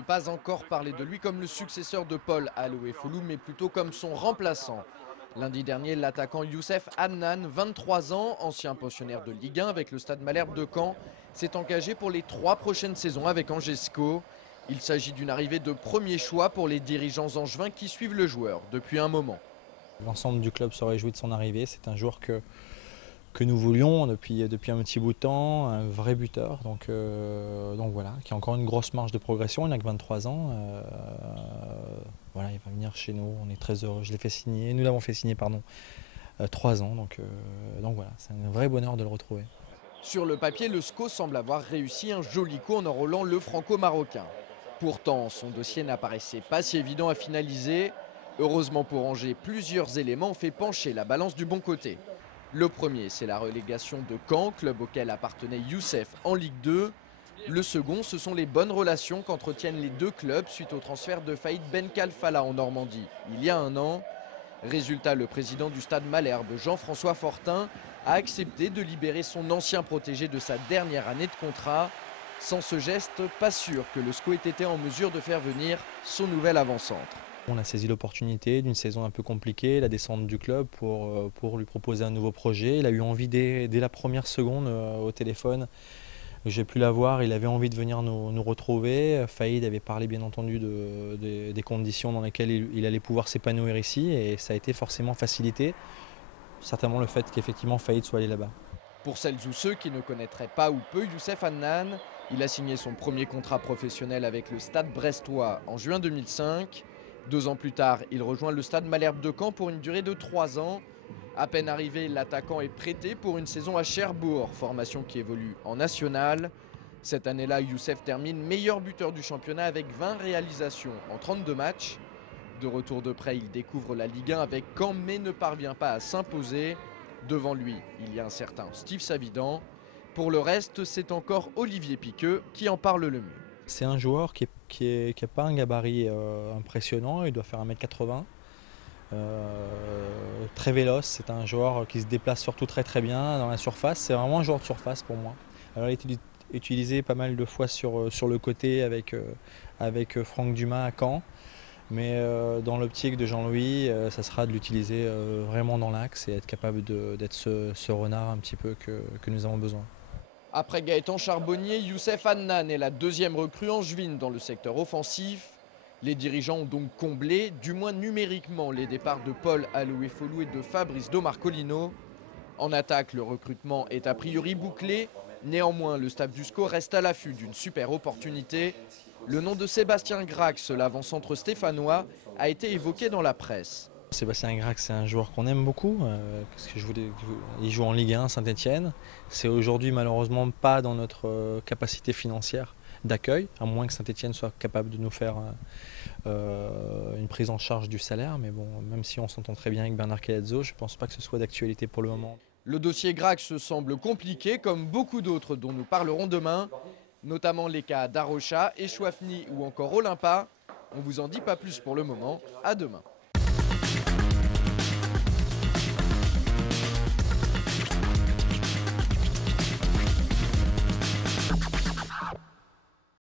peut pas encore parler de lui comme le successeur de Paul Aloefolu, mais plutôt comme son remplaçant. Lundi dernier, l'attaquant Youssef Hannan, 23 ans, ancien pensionnaire de Ligue 1 avec le Stade Malherbe de Caen, s'est engagé pour les 3 prochaines saisons avec Angesco. Il s'agit d'une arrivée de premier choix pour les dirigeants angevins qui suivent le joueur depuis un moment. L'ensemble du club se réjouit de son arrivée. C'est un joueur que nous voulions depuis un petit bout de temps, un vrai buteur. Donc voilà, qui a encore une grosse marge de progression. Il n'a que 23 ans. Voilà, il va venir chez nous. On est très heureux. Je l'ai fait signer. Nous l'avons fait signer, pardon, 3 ans. Donc voilà, c'est un vrai bonheur de le retrouver. Sur le papier, le SCO semble avoir réussi un joli coup en enrôlant le franco-marocain. Pourtant, son dossier n'apparaissait pas si évident à finaliser. Heureusement pour Angers, plusieurs éléments ont fait pencher la balance du bon côté. Le premier, c'est la relégation de Caen, club auquel appartenait Youssef en Ligue 2. Le second, ce sont les bonnes relations qu'entretiennent les deux clubs suite au transfert de Faïd Ben Khalfala en Normandie il y a un an. Résultat, le président du Stade Malherbe, Jean-François Fortin, a accepté de libérer son ancien protégé de sa dernière année de contrat. Sans ce geste, pas sûr que le SCO ait été en mesure de faire venir son nouvel avant-centre. On a saisi l'opportunité d'une saison un peu compliquée, la descente du club, pour lui proposer un nouveau projet. Il a eu envie dès la première seconde au téléphone. J'ai pu l'avoir, il avait envie de venir nous retrouver. Faïd avait parlé bien entendu des conditions dans lesquelles il allait pouvoir s'épanouir ici et ça a été forcément facilité. Certainement le fait qu'effectivement Faïd soit allé là-bas. Pour celles ou ceux qui ne connaîtraient pas ou peu Youssef Hannan, il a signé son premier contrat professionnel avec le Stade brestois en juin 2005. 2 ans plus tard, il rejoint le Stade Malherbe de Caen pour une durée de 3 ans. À peine arrivé, l'attaquant est prêté pour une saison à Cherbourg, formation qui évolue en national. Cette année-là, Youssef termine meilleur buteur du championnat avec 20 réalisations en 32 matchs. De retour de prêt, il découvre la Ligue 1 avec Caen mais ne parvient pas à s'imposer. Devant lui, il y a un certain Steve Savidan. Pour le reste, c'est encore Olivier Piqueux qui en parle le mieux. C'est un joueur qui a pas un gabarit impressionnant, il doit faire 1m80. Très véloce, c'est un joueur qui se déplace surtout très bien dans la surface. C'est vraiment un joueur de surface pour moi. Alors, il a été utilisé pas mal de fois sur le côté avec Franck Dumas à Caen. Mais dans l'optique de Jean-Louis, ça sera de l'utiliser vraiment dans l'axe et être capable d'être ce renard un petit peu que nous avons besoin. Après Gaëtan Charbonnier, Youssef Hannan est la deuxième recrue angevine dans le secteur offensif. Les dirigeants ont donc comblé, du moins numériquement, les départs de Paul Aloefolu et de Fabrice Domarcolino. En attaque, le recrutement est a priori bouclé. Néanmoins, le staff du SCO reste à l'affût d'une super opportunité. Le nom de Sébastien Grax, l'avant-centre stéphanois, a été évoqué dans la presse. Sébastien Grax, c'est un joueur qu'on aime beaucoup, parce que il joue en Ligue 1 Saint-Etienne. C'est aujourd'hui malheureusement pas dans notre capacité financière d'accueil, à moins que Saint-Etienne soit capable de nous faire une prise en charge du salaire. Mais bon, même si on s'entend très bien avec Bernard Calazzo, je ne pense pas que ce soit d'actualité pour le moment. Le dossier Grax semble compliqué, comme beaucoup d'autres dont nous parlerons demain, notamment les cas d'Arocha, Echouafni ou encore Olympa. On vous en dit pas plus pour le moment. À demain.